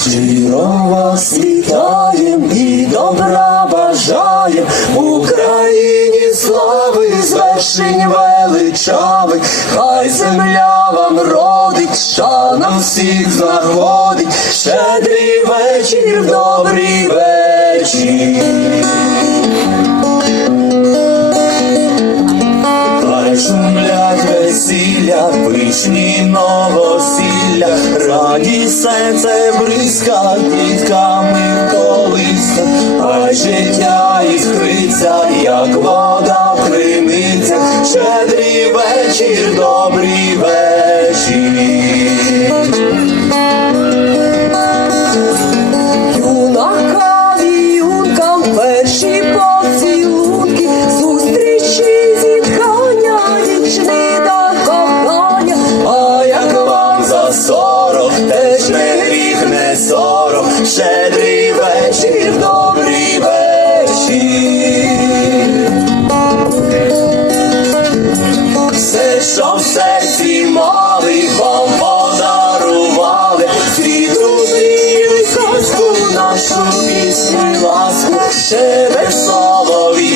Щиро вас вітаєм і добра бажаєм. Україні слави, звершень величавих, хай земля вам родить, шана всіх знаходить, щедрий вечір, добрий вечір. Хай шумлять весілля, пишні новосілля, радість серце бризка, дітками колись, а життя іскриться, як вода в криницях, щедрий вечір, добрий вечір. Теж не гріх, не сором, щедрий вечір, добрий вечір. Все, що в серці мали, вам подарували, світу зріли казку, нашу пісню ласку, ще без солов'їв і слав.